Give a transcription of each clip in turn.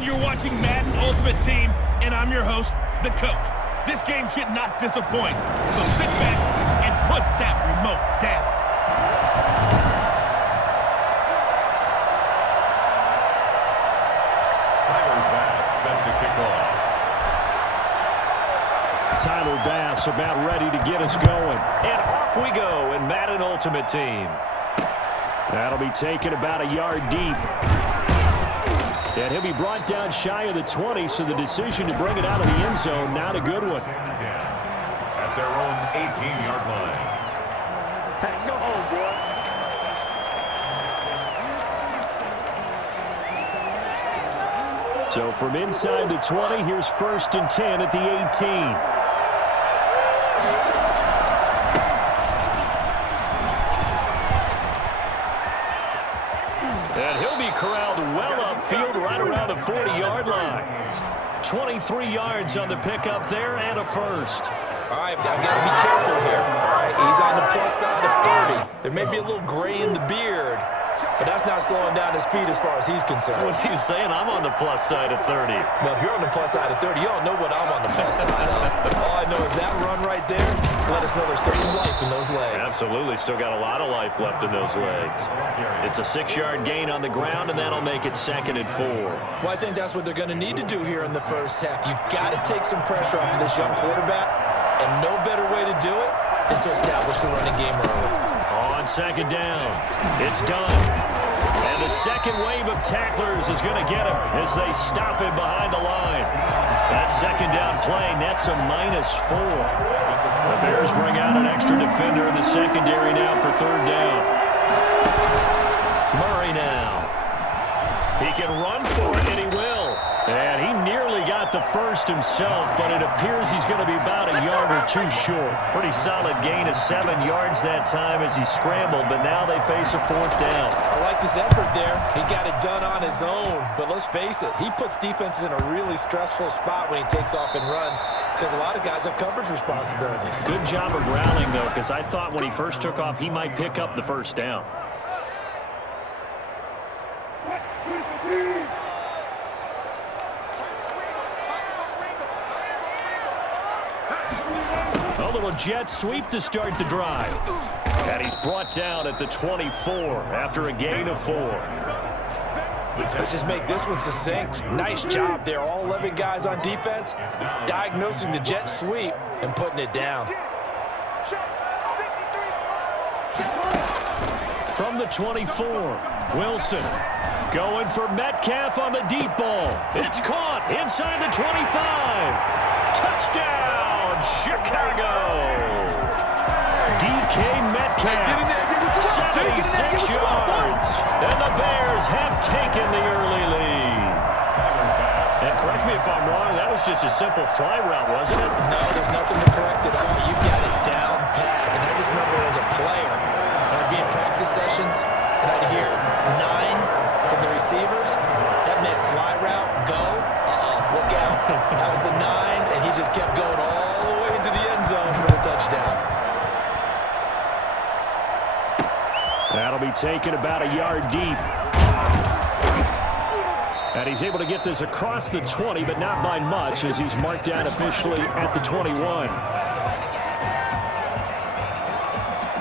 everyone. You're watching Madden Ultimate Team, and I'm your host, the coach. This game should not disappoint, so sit back and put that remote down. Tyler Bass set to kick off. Tyler Bass about ready to get us going. And off we go in Madden Ultimate Team. That'll be taken about a yard deep. And he'll be brought down shy of the 20, so the decision to bring it out of the end zone, not a good one. At their own 18-yard line. Go home, boy. So from inside the 20, here's 1st and 10 at the 18. And he'll be corralled well upfield right around the 40-yard line. 23 yards on the pickup there and a first. All right, I've got to be careful here. All right, he's on the plus side of 30. There may be a little gray in the beard, but that's not slowing down his speed as far as he's concerned. What are you saying? I'm on the plus side of 30. Well, if you're on the plus side of 30, you all know what I'm on the plus side of. All I know is that run right there let us know there's still some life in those legs. Absolutely. Still got a lot of life left in those legs. It's a 6-yard gain on the ground, and that'll make it 2nd and 4. Well, I think that's what they're going to need to do here in the first half. You've got to take some pressure off of this young quarterback, and no better way to do it than to establish the running game early. On 2nd down, it's done. And the second wave of tacklers is going to get him as they stop him behind the line. That 2nd down play nets a -4. The Bears bring out an extra defender in the secondary now for 3rd down. Murray now. He can run for it, and he will. And he nearly got the first himself, but it appears he's going to be about a yard or two short. Pretty solid gain of 7 yards that time as he scrambled, but now they face a 4th down. I like his effort there. He got it done on his own, but let's face it, he puts defenses in a really stressful spot when he takes off and runs because a lot of guys have coverage responsibilities. Good job of rallying, though, because I thought when he first took off, he might pick up the 1st down. A little jet sweep to start the drive. And he's brought down at the 24 after a gain of 4. Let's just make this one succinct. Nice job there, all 11 guys on defense, diagnosing the jet sweep and putting it down. From the 24, Wilson going for Metcalf on the deep ball. It's caught inside the 25. Touchdown, Chicago. DK Metcalf, 76 yards. And the Bears have taken the early lead. And correct me if I'm wrong, that was just a simple fly route, wasn't it? No, there's nothing to correct at all. You got it down pat. And I just remember as a player, I'd be in practice sessions, and I'd hear 9 from the receivers. That meant fly route, go, look out. That was the 9, and he just kept going all the way into the end zone for the touchdown. That'll be taken about a yard deep. And he's able to get this across the 20, but not by much, as he's marked down officially at the 21.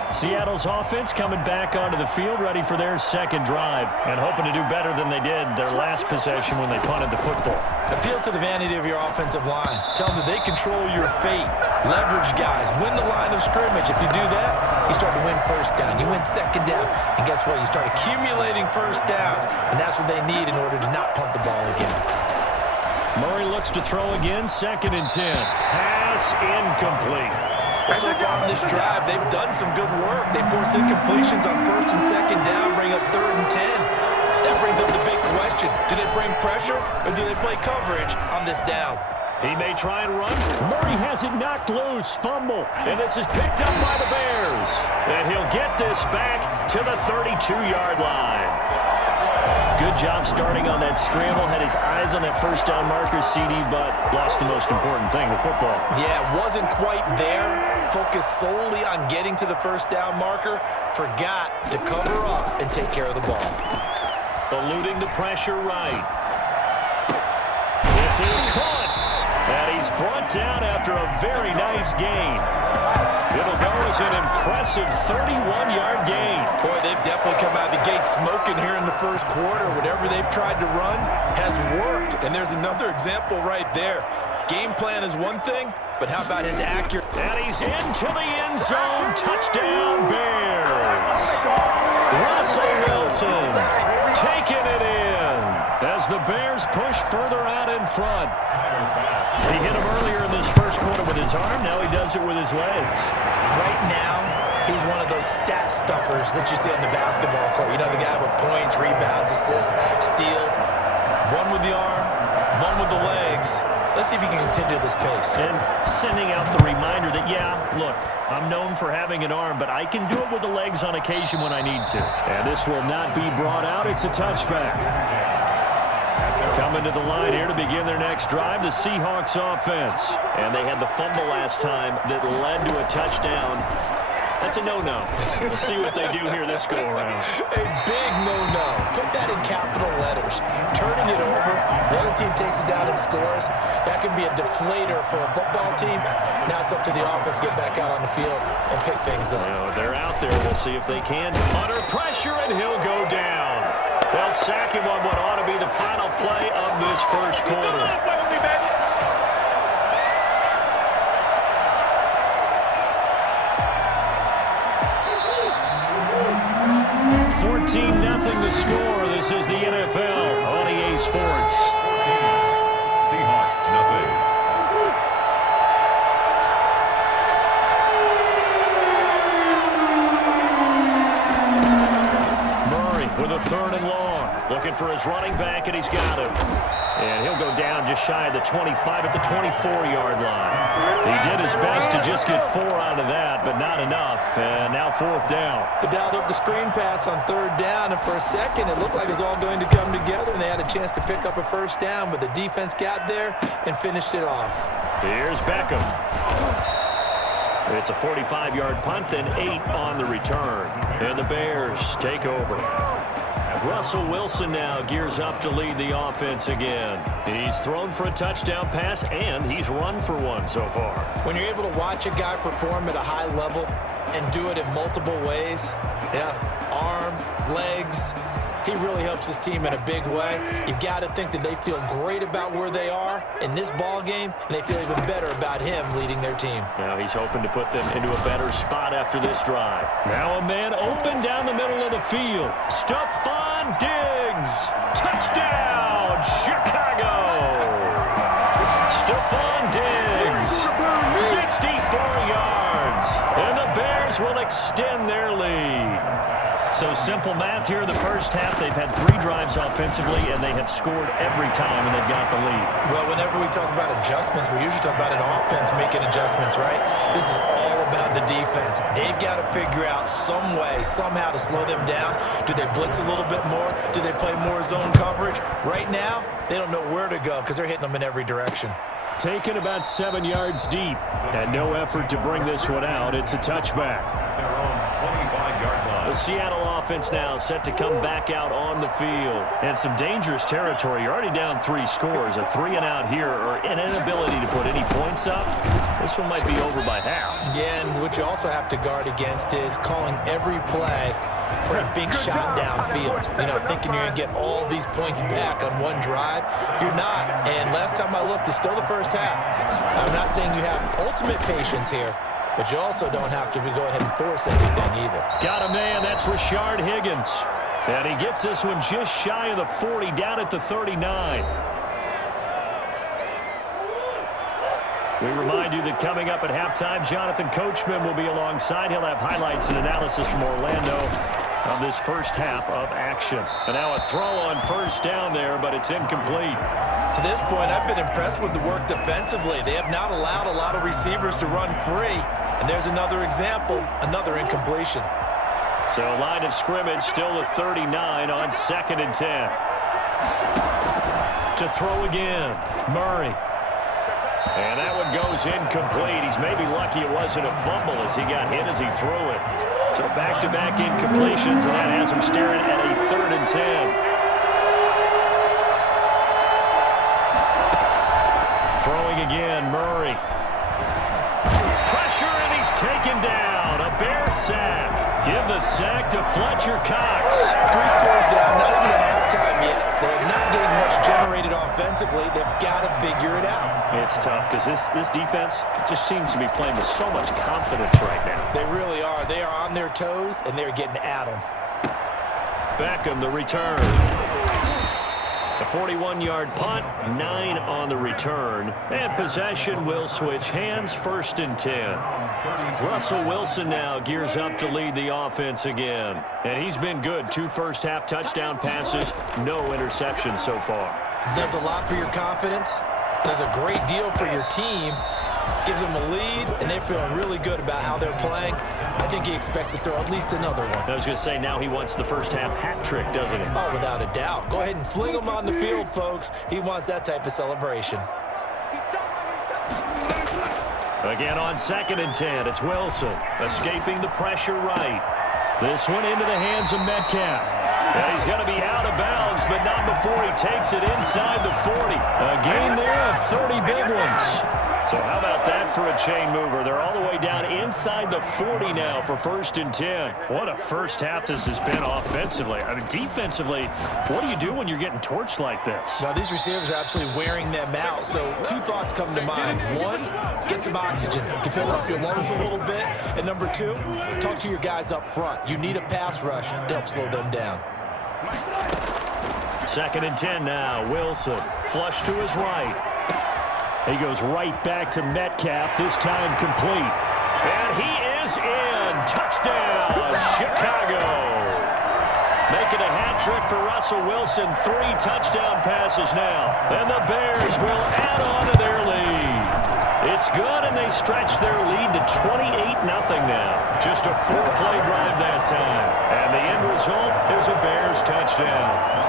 Seattle's offense coming back onto the field, ready for their 2nd drive, and hoping to do better than they did their last possession when they punted the football. Appeal to the vanity of your offensive line. Tell them that they control your fate. Leverage guys. Win the line of scrimmage. If you do that, you start to win 1st down. You win 2nd down. And guess what? You start accumulating 1st downs, and that's what they need in order to not punt the ball again. Murray looks to throw again, 2nd and 10. Pass incomplete. Well, so far on this drive, they've done some good work. They forced incompletions on 1st and 2nd down, bring up 3rd and 10. That brings up the big question. Do they bring pressure, or do they play coverage on this down? He may try and run. Murray has it knocked loose. Fumble. And this is picked up by the Bears. And he'll get this back to the 32-yard line. Good job starting on that scramble. Had his eyes on that 1st down marker, CD, but lost the most important thing, the football. Yeah, wasn't quite there. Focused solely on getting to the 1st down marker. Forgot to cover up and take care of the ball. Eluding the pressure right. is caught. And he's brought down after a very nice gain. It'll go as an impressive 31-yard gain. Boy, they've definitely come out of the gate smoking here in the first quarter. Whatever they've tried to run has worked. And there's another example right there. Game plan is one thing, but how about his accuracy? And he's into the end zone. Touchdown, Bears. Russell Wilson taking it in as the Bears push further out in front. He hit him earlier in this first quarter with his arm. Now he does it with his legs. Right now, he's one of those stat stuffers that you see on the basketball court. You know, the guy with points, rebounds, assists, steals. One with the arm, one with the legs. Let's see if he can continue this pace. And sending out the reminder that, yeah, look, I'm known for having an arm, but I can do it with the legs on occasion when I need to. And this will not be brought out. It's a touchback. Coming to the line here to begin their next drive, the Seahawks offense. And they had the fumble last time that led to a touchdown. That's a no-no. We'll see what they do here this go-around. A big no-no. Put that in capital letters. Turning it over, the other team takes it down and scores. That can be a deflator for a football team. Now it's up to the offense to get back out on the field and pick things up. They're out there. We'll see if they can. Under pressure, and he'll go down. They'll sack him on what ought to be the final play of this first quarter. 14-0 the score. This is the NFL on EA Sports. Seahawks, nothing. Murray with a third and long. Looking for his running back, and he's got him. And he'll go down just shy of the 25 at the 24-yard line. He did his best to just get 4 out of that, but not enough. And now fourth down. They dialed up the screen pass on third down, and for a second it looked like it was all going to come together, and they had a chance to pick up a first down, but the defense got there and finished it off. Here's Beckham. It's a 45-yard punt, then 8 on the return. And the Bears take over. Russell Wilson now gears up to lead the offense again. He's thrown for a touchdown pass, and he's run for one so far. When you're able to watch a guy perform at a high level and do it in multiple ways, arm, legs, he really helps his team in a big way. You've got to think that they feel great about where they are in this ball game, and they feel even better about him leading their team. Now he's hoping to put them into a better spot after this drive. Now a man open down the middle of the field. Stephon Diggs. Touchdown, Chicago. Stephon Diggs. 64 yards. And the Bears will extend their lead. So simple math here in the first half. They've had 3 drives offensively, and they have scored every time, and they've got the lead. Well, whenever we talk about adjustments, we usually talk about an offense making adjustments, right? This is all about the defense. They've got to figure out some way, somehow to slow them down. Do they blitz a little bit more? Do they play more zone coverage? Right now, they don't know where to go because they're hitting them in every direction. Taken about 7 yards deep, and no effort to bring this one out. It's a touchback. Their own 25-yard line. The Seattle offense now set to come back out on the field. And some dangerous territory. You're already down 3 scores. A 3-and-out here, or an inability to put any points up. This one might be over by half. Yeah, and what you also have to guard against is calling every play for a big shot downfield. You know, thinking you're going to get all these points back on one drive. You're not. And last time I looked, it's still the first half. I'm not saying you have ultimate patience here, but you also don't have to go ahead and force everything either. Got a man. That's Rashard Higgins. And he gets this one just shy of the 40, down at the 39. We remind you that coming up at halftime, Jonathan Coachman will be alongside. He'll have highlights and analysis from Orlando on this first half of action. And now a throw on first down there, but it's incomplete. To this point, I've been impressed with the work defensively. They have not allowed a lot of receivers to run free. And there's another example, another incompletion. So line of scrimmage, still the 39 on 2nd and 10. To throw again, Murray. And that one goes incomplete. He's maybe lucky it wasn't a fumble as he got hit as he threw it. So back-to-back incompletions, and that has him staring at a 3rd and 10. again. Murray. Pressure, and he's taken down. A Bear sack. Give the sack to Fletcher Cox. 3 scores down, not even at halftime yet. They're not getting much generated offensively. They've got to figure it out. It's tough because this defense just seems to be playing with so much confidence right now. They really are. They are on their toes, and they're getting at them. Beckham, the return. A 41-yard punt, 9 on the return. And possession will switch hands, 1st and 10. Russell Wilson now gears up to lead the offense again. And he's been good. 2 first-half touchdown passes, no interceptions so far. Does a lot for your confidence. Does a great deal for your team. Gives them a lead, and they're feeling really good about how they're playing. I think he expects to throw at least another one. I was going to say, now he wants the first-half hat trick, doesn't he? Oh, without a doubt. Go ahead and fling him on the field, folks. He wants that type of celebration. Again on 2nd and 10, it's Wilson escaping the pressure right. This one into the hands of Metcalf. And he's going to be out of bounds, but not before he takes it inside the 40. A gain there of 30 big ones. So how about that for a chain mover? They're all the way down inside the 40 now for 1st and 10. What a first half this has been offensively. I mean, defensively, what do you do when you're getting torched like this? Well, these receivers are absolutely wearing them out. So 2 thoughts come to mind. 1, get some oxygen. You can fill up your lungs a little bit. And number 2, talk to your guys up front. You need a pass rush to help slow them down. 2nd and 10 now. Wilson, flush to his right. He goes right back to Metcalf, this time complete. And he is in. Touchdown, Chicago. Making a hat trick for Russell Wilson. 3 touchdown passes now. And the Bears will add on to their lead. It's good, and they stretch their lead to 28-0 now. Just a 4-play drive that time. And the end result is a Bears touchdown.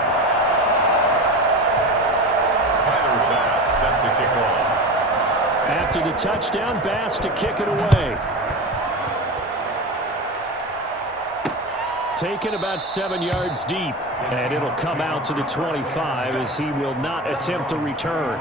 After the touchdown, Bass to kick it away. Taken about 7 yards deep. And it'll come out to the 25 as he will not attempt a return.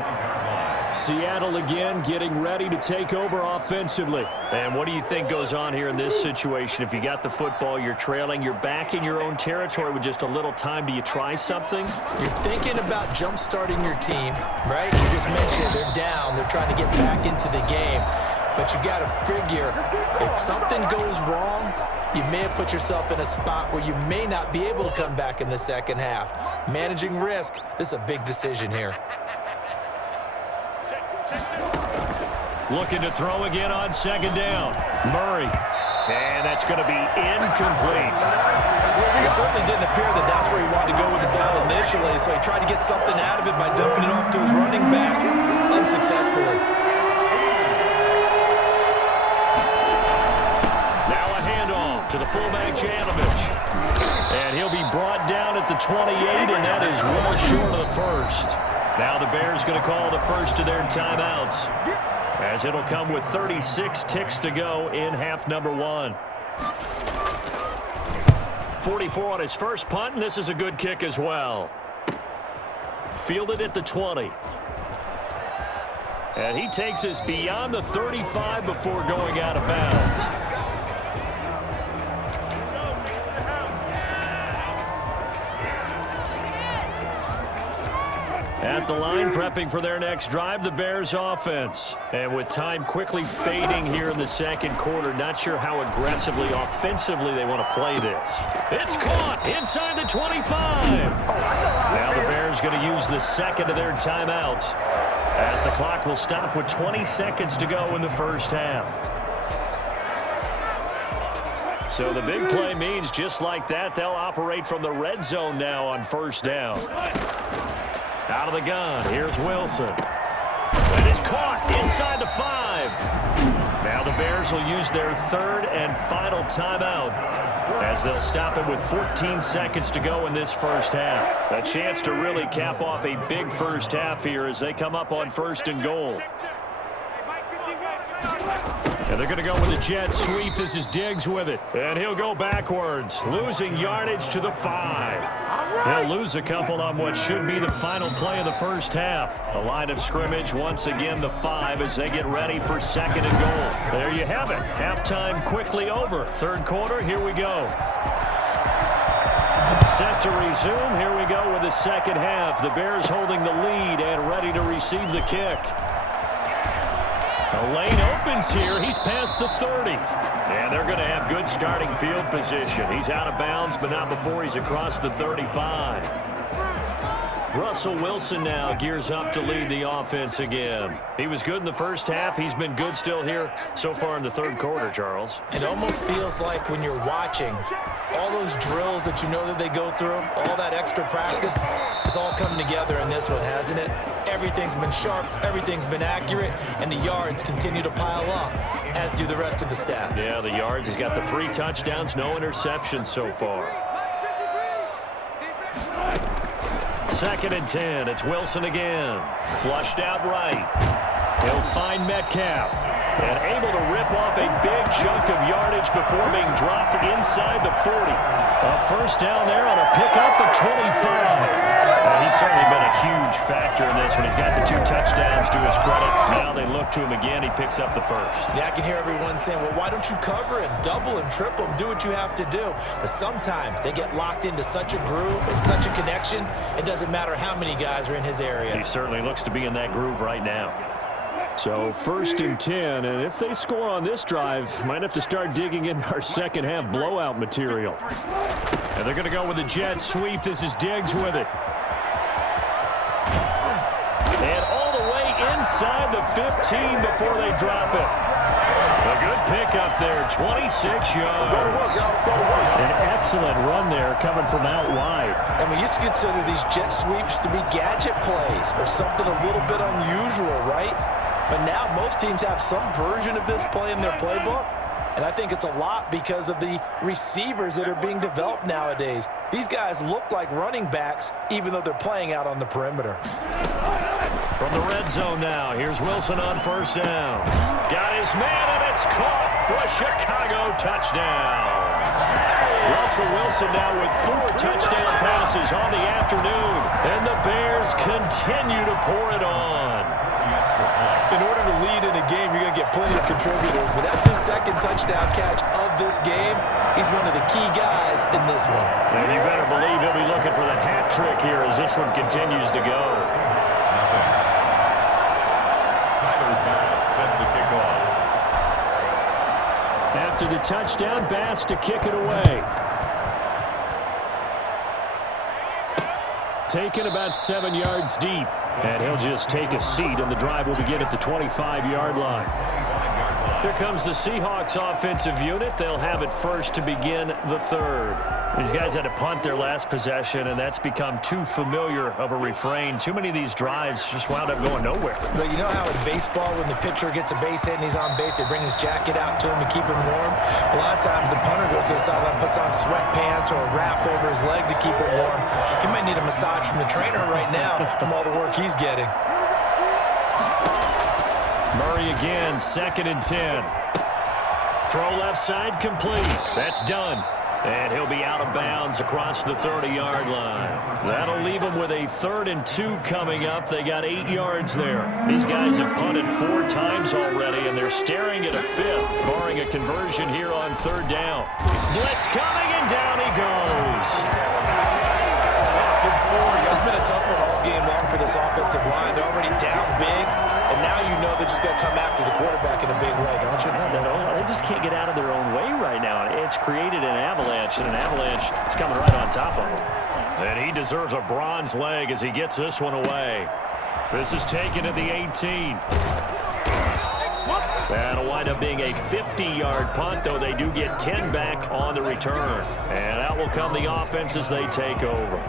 Seattle again getting ready to take over offensively. And what do you think goes on here in this situation? If you got the football, you're trailing, you're back in your own territory with just a little time. Do you try something? You're thinking about jump-starting your team, right? You just mentioned they're down. They're trying to get back into the game. But you got to figure, if something goes wrong, you may have put yourself in a spot where you may not be able to come back in the second half. Managing risk, this is a big decision here. Looking to throw again on 2nd down. Murray. And that's going to be incomplete. It certainly didn't appear that that's where he wanted to go with the ball initially, so he tried to get something out of it by dumping it off to his running back unsuccessfully. Now a handoff to the fullback, Janovich. And he'll be brought down at the 28, and that is well short of the first. Now the Bears going to call the first of their timeouts, as it'll come with 36 ticks to go in half number 1. 44 on his first punt, and this is a good kick as well. Fielded at the 20. And he takes us beyond the 35 before going out of bounds. At the line, prepping for their next drive, the Bears offense. And with time quickly fading here in the second quarter, not sure how aggressively, offensively they want to play this. It's caught inside the 25. Now the Bears going to use the second of their timeouts, as the clock will stop with 20 seconds to go in the first half. So the big play means just like that, they'll operate from the red zone now on 1st down. Out of the gun, here's Wilson. And it's caught inside the 5. Now the Bears will use their 3rd and final timeout, as they'll stop it with 14 seconds to go in this first half. A chance to really cap off a big first half here as they come up on 1st and goal. And they're going to go with a jet sweep. This is Diggs with it. And he'll go backwards, losing yardage to the 5. He'll lose a couple on what should be the final play of the first half. The line of scrimmage, once again, the 5 as they get ready for 2nd and goal. There you have it. Halftime quickly over. Third quarter, here we go. Set to resume. Here we go with the second half. The Bears holding the lead and ready to receive the kick. The lane opens here. He's past the 30. And they're going to have good starting field position. He's out of bounds, but not before he's across the 35. Russell Wilson now gears up to lead the offense again. He was good in the first half. He's been good still here so far in the third quarter, Charles. It almost feels like when you're watching, all those drills that you know that they go through, all that extra practice, it's all coming together in this one, hasn't it? Everything's been sharp, everything's been accurate, and the yards continue to pile up, as do the rest of the stats. Yeah, the yards. He's got the 3 touchdowns, no interceptions so far. 2nd and 10. It's Wilson again. Flushed out right. He'll find Metcalf. And able to rip off a big chunk of yardage before being dropped inside the 40. A first down there on a pickup of 25. He's certainly been a huge factor in this one. He's got the 2 touchdowns to his credit. Now they look to him again. He picks up the first. Yeah, I can hear everyone saying, well, why don't you cover him, double him, triple him, do what you have to do. But sometimes they get locked into such a groove and such a connection, it doesn't matter how many guys are in his area. He certainly looks to be in that groove right now. So 1st and 10, and if they score on this drive, might have to start digging in our second half blowout material. And they're going to go with a jet sweep. This is Diggs with it. And all the way inside the 15 before they drop it. A good pickup there, 26 yards. An excellent run there coming from out wide. And we used to consider these jet sweeps to be gadget plays or something a little bit unusual, right? But now most teams have some version of this play in their playbook. And I think it's a lot because of the receivers that are being developed nowadays. These guys look like running backs even though they're playing out on the perimeter. From the red zone now, here's Wilson on first down. Got his man, and it's caught for a Chicago touchdown. Russell Wilson now with 4 touchdown passes on the afternoon. And the Bears continue to pour it on. In order to lead in a game, you're going to get plenty of contributors, but that's his 2nd touchdown catch of this game. He's one of the key guys in this one. And you better believe he'll be looking for the hat trick here as this one continues to go. After the touchdown, Bass to kick it away. Taken about 7 yards deep. And he'll just take a seat, and the drive will begin at the 25-yard line. Here comes the Seahawks offensive unit. They'll have it first to begin the third. These guys had to punt their last possession, and that's become too familiar of a refrain. Too many of these drives just wound up going nowhere. But you know how in baseball, when the pitcher gets a base hit and he's on base, they bring his jacket out to him to keep him warm? A lot of times the punter goes to the sideline, puts on sweatpants or a wrap over his leg to keep him warm. He might need a massage from the trainer right now from all the work he's getting. Murray again, 2nd and 10. Throw left side complete. That's done. And he'll be out of bounds across the 30-yard line. That'll leave him with a 3rd and 2 coming up. They got 8 yards there. These guys have punted 4 times already, and they're staring at a 5th, barring a conversion here on 3rd down. Blitz coming, and down he goes. It's been a tough one all game long for this offensive line. They're already down big, and now you know they're just going to come after the quarterback in a big way, don't you? They just can't get out of their own way right now. It's created an avalanche, and an avalanche is coming right on top of him. And he deserves a bronze leg as he gets this one away. This is taken at the 18. That'll wind up being a 50-yard punt, though they do get 10 back on the return. And out will come the offense as they take over.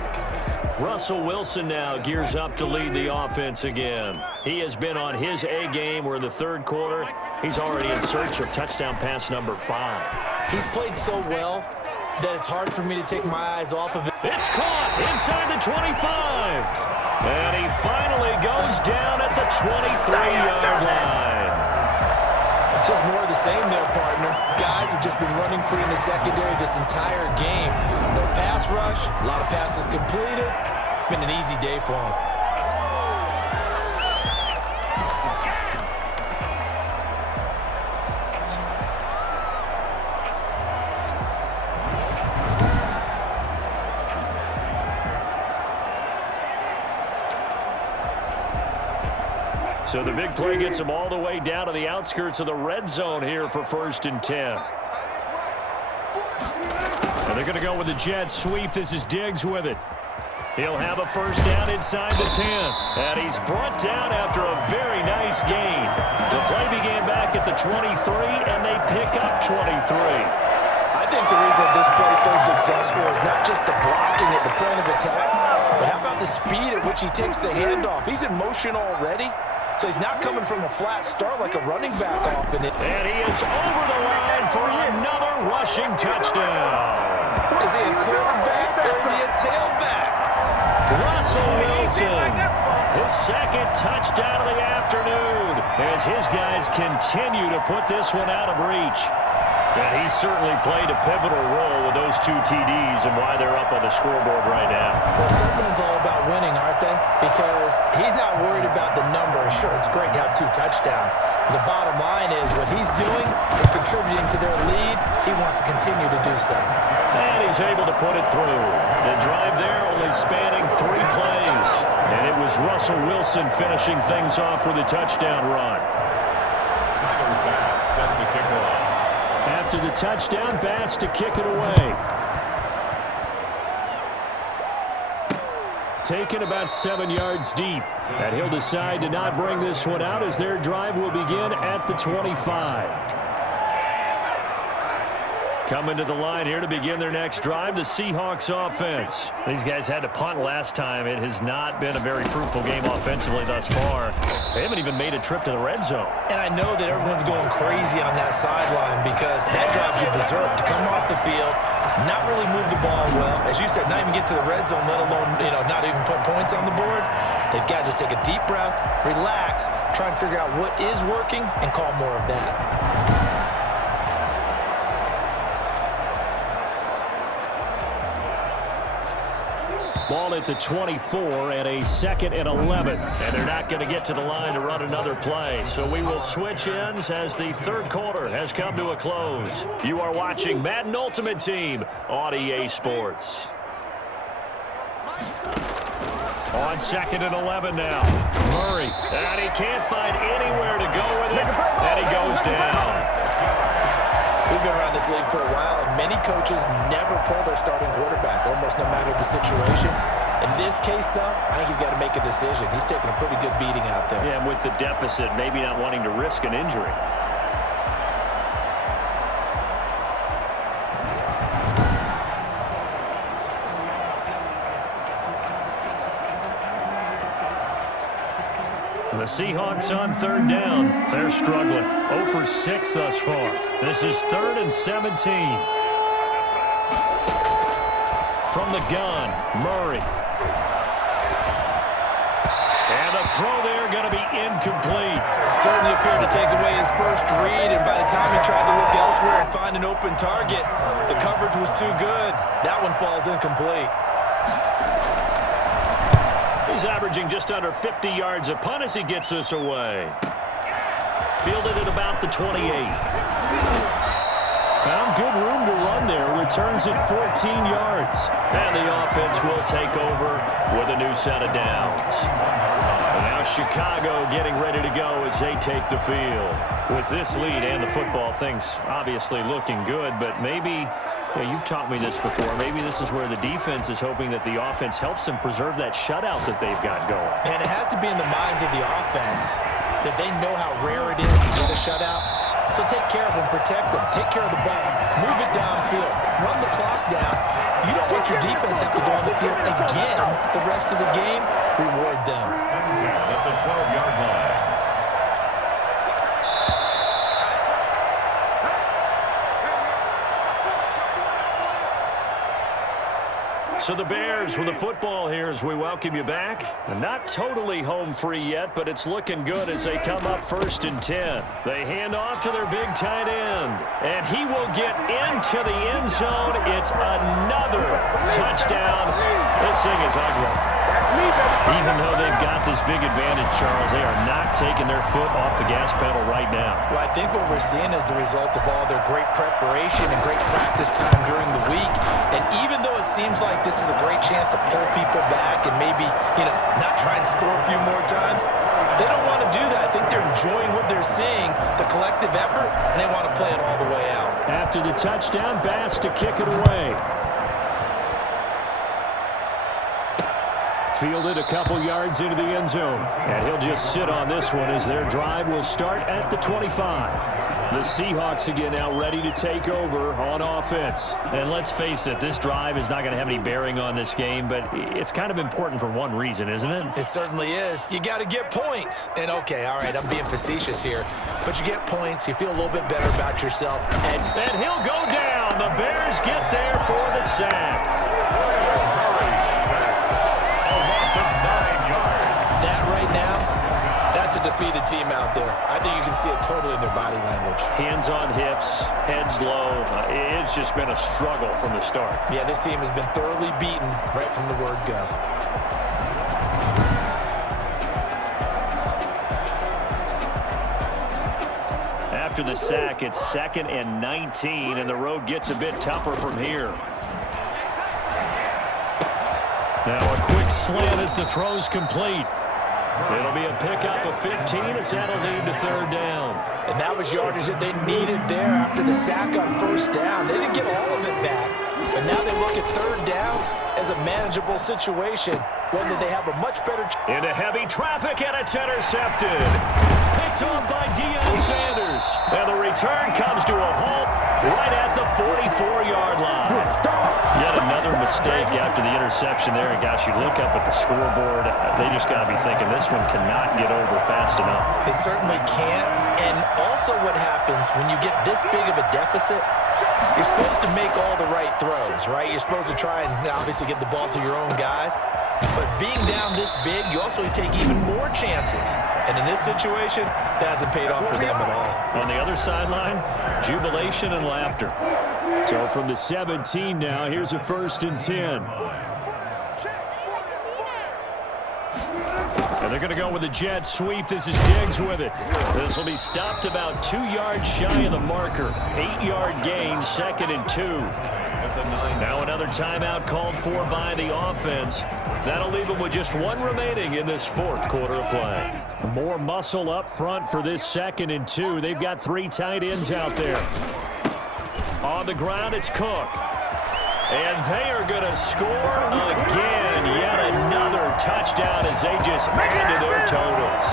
Russell Wilson now gears up to lead the offense again. He has been on his A game. We're in the third quarter. He's already in search of touchdown pass number 5. He's played so well that it's hard for me to take my eyes off of it. It's caught inside the 25. And he finally goes down at the 23-yard line. Just more of the saying there, partner. Guys have just been running free in the secondary this entire game. No pass rush, a lot of passes completed. Been an easy day for them. So the big play gets them all the way down to the outskirts of the red zone here for 1st and 10. And they're going to go with the jet sweep. This is Diggs with it. He'll have a first down inside the 10. And he's brought down after a very nice gain. The play began back at the 23, and they pick up 23. I think the reason this play is so successful is not just the blocking at the point of attack, but how about the speed at which he takes the handoff? He's in motion already. So he's not coming from a flat start like a running back often. And he is over the line for another rushing touchdown. Is he a quarterback or is he a tailback? Russell Wilson, his second touchdown of the afternoon as his guys continue to put this one out of reach. And he certainly played a pivotal role with those 2 TDs and why they're up on the scoreboard right now. Well, Sutherland's all about winning, aren't they? Because he's not worried about the number. Sure, it's great to have 2 touchdowns. But the bottom line is what he's doing is contributing to their lead. He wants to continue to do so. And he's able to put it through. The drive there only spanning 3 plays. And it was Russell Wilson finishing things off with a touchdown run. Tyler Bass set to kick off. After the touchdown, Bass to kick it away. Taken about 7 yards deep. And he'll decide to not bring this one out as their drive will begin at the 25. Coming to the line here to begin their next drive, the Seahawks offense. These guys had to punt last time. It has not been a very fruitful game offensively thus far. They haven't even made a trip to the red zone. And I know that everyone's going crazy on that sideline because that drives you berserk to come off the field, not really move the ball well. As you said, not even get to the red zone, let alone, not even put points on the board. They've got to just take a deep breath, relax, try and figure out what is working, and call more of that. Ball at the 24 and a 2nd and 11. And they're not going to get to the line to run another play. So we will switch ends as the 3rd quarter has come to a close. You are watching Madden Ultimate Team on EA Sports. On 2nd and 11 now. Murray. And he can't find anywhere to go with it. And he goes down. We've been around this league for a while, and many coaches never pull their starting quarterback, almost no matter the situation. In this case, though, I think he's got to make a decision. He's taking a pretty good beating out there. Yeah, and with the deficit, maybe not wanting to risk an injury. The Seahawks on 3rd down. They're struggling. 0 for 6 thus far. This is 3rd and 17. From the gun, Murray. And the throw there going to be incomplete. Certainly appeared to take away his first read, and by the time he tried to look elsewhere and find an open target, the coverage was too good. That one falls incomplete. He's averaging just under 50 yards a punt as he gets this away. Fielded at about the 28. Found good room to run there. Returns it 14 yards. And the offense will take over with a new set of downs. And now Chicago getting ready to go as they take the field. With this lead and the football, things obviously looking good, but maybe... you've taught me this before. Maybe this is where the defense is hoping that the offense helps them preserve that shutout that they've got going. And it has to be in the minds of the offense that they know how rare it is to get a shutout. So take care of them, protect them, take care of the ball, move it downfield, run the clock down. You don't want your defense to have to go on the field again the rest of the game. Reward them. At the 12-yard line. So the Bears with the football here as we welcome you back. Not totally home free yet, but it's looking good as they come up 1st and 10. They hand off to their big tight end, and he will get into the end zone. It's another touchdown. This thing is ugly. Even though they've got this big advantage, Charles, they are not taking their foot off the gas pedal right now. Well, I think what we're seeing is the result of all their great preparation and great practice time during the week. And even though it seems like this is a great chance to pull people back and maybe, not try and score a few more times, they don't want to do that. I think they're enjoying what they're seeing, the collective effort, and they want to play it all the way out. After the touchdown, Bass to kick it away. Fielded a couple yards into the end zone. And he'll just sit on this one as their drive will start at the 25. The Seahawks again now ready to take over on offense. And let's face it, this drive is not going to have any bearing on this game, but it's kind of important for one reason, isn't it? It certainly is. You got to get points. And okay, all right, I'm being facetious here, but you get points, you feel a little bit better about yourself. And he'll go down. The Bears get there for the sack. That's a defeated team out there. I think you can see it totally in their body language. Hands on hips, heads low. It's just been a struggle from the start. Yeah, this team has been thoroughly beaten right from the word go. After the sack, it's 2nd and 19, and the road gets a bit tougher from here. Now a quick slant as the throw's complete. It'll be a pickup of 15 as that'll lead to 3rd down. And that was yardage that they needed there after the sack on 1st down. They didn't get all of it back, but now they look at 3rd down as a manageable situation, one that they have a much better into heavy traffic, and it's intercepted. Picked off by Deion Sanders. And the return comes to a halt right at the 44-yard line. Yet another mistake after the interception there. And gosh, you look up at the scoreboard, they just got to be thinking this one cannot get over fast enough. It certainly can't. And also what happens when you get this big of a deficit, you're supposed to make all the right throws, right? You're supposed to try and obviously get the ball to your own guys. But being down this big, you also take even more chances. And in this situation, that hasn't paid off for them at all. On the other sideline, jubilation and laughter. So from the 17 now, here's a 1st and 10. And they're going to go with a jet sweep. This is Diggs with it. This will be stopped about 2 yards shy of the marker. 8-yard gain, 2nd and 2. Now another timeout called for by the offense. That'll leave them with just one remaining in this 4th quarter of play. More muscle up front for this 2nd and 2. They've got 3 tight ends out there. On the ground, it's Cook. And they are going to score again. Yet another touchdown as they just add to their totals.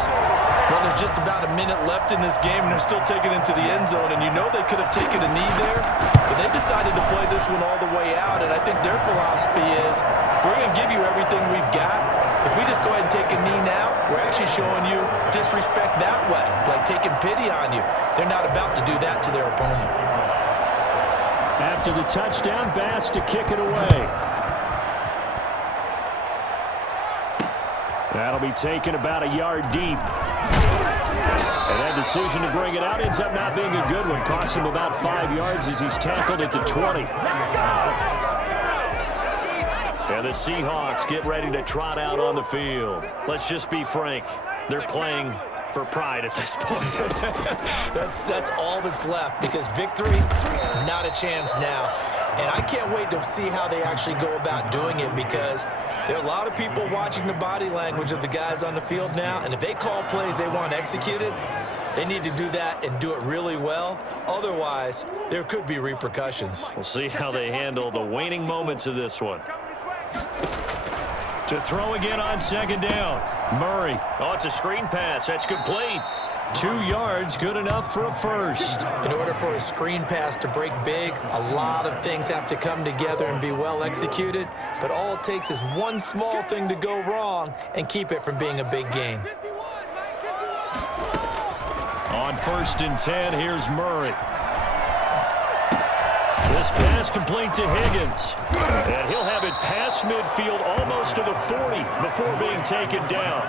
Well, there's just about a minute left in this game, and they're still taking it into the end zone. And you know they could have taken a knee there, but they decided to play this one all the way out. And I think their philosophy is, we're going to give you everything we've got. If we just go ahead and take a knee now, we're actually showing you disrespect that way, like taking pity on you. They're not about to do that to their opponent. After the touchdown, Bass to kick it away. That'll be taken about a yard deep. And that decision to bring it out ends up not being a good one. Costs him about 5 yards as he's tackled at the 20. And the Seahawks get ready to trot out on the field. Let's just be frank. They're playing for pride at this point. That's all that's left, because victory, not a chance now. And I can't wait to see how they actually go about doing it, because there are a lot of people watching the body language of the guys on the field now, and if they call plays they want executed, they need to do that and do it really well. Otherwise, there could be repercussions. We'll see how they handle the waning moments of this one. To throw again on 2nd down. Murray. Oh, it's a screen pass. That's complete. 2 yards, good enough for a first. In order for a screen pass to break big, a lot of things have to come together and be well executed. But all it takes is one small thing to go wrong and keep it from being a big game. On 1st and 10, here's Murray. This pass complete to Higgins. And he'll have it past midfield almost to the 40 before being taken down.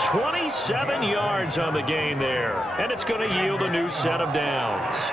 27 yards on the gain there. And it's going to yield a new set of downs.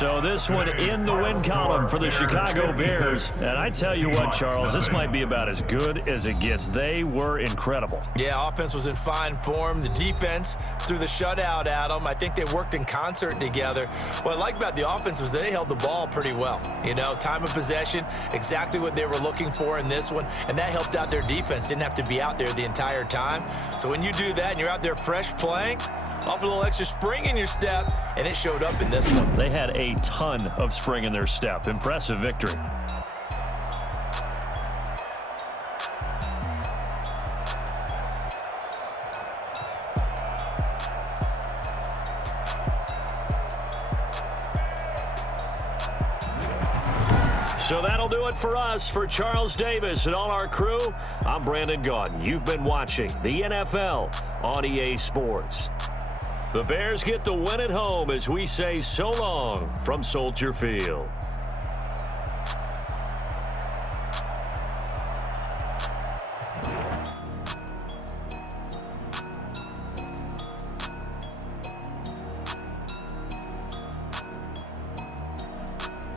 So this one in the win column for the Chicago Bears. And I tell you what, Charles, this might be about as good as it gets. They were incredible. Yeah, offense was in fine form. The defense threw the shutout at them. I think they worked in concert together. What I like about the offense was they held the ball pretty well. You know, time of possession, exactly what they were looking for in this one. And that helped out their defense. Didn't have to be out there the entire time. So when you do that and you're out there fresh playing, off a little extra spring in your step, and it showed up in this one. They had a ton of spring in their step. Impressive victory. So that'll do it for us. For Charles Davis and all our crew, I'm Brandon Gaudin. You've been watching the NFL on EA Sports. The Bears get the win at home as we say so long from Soldier Field.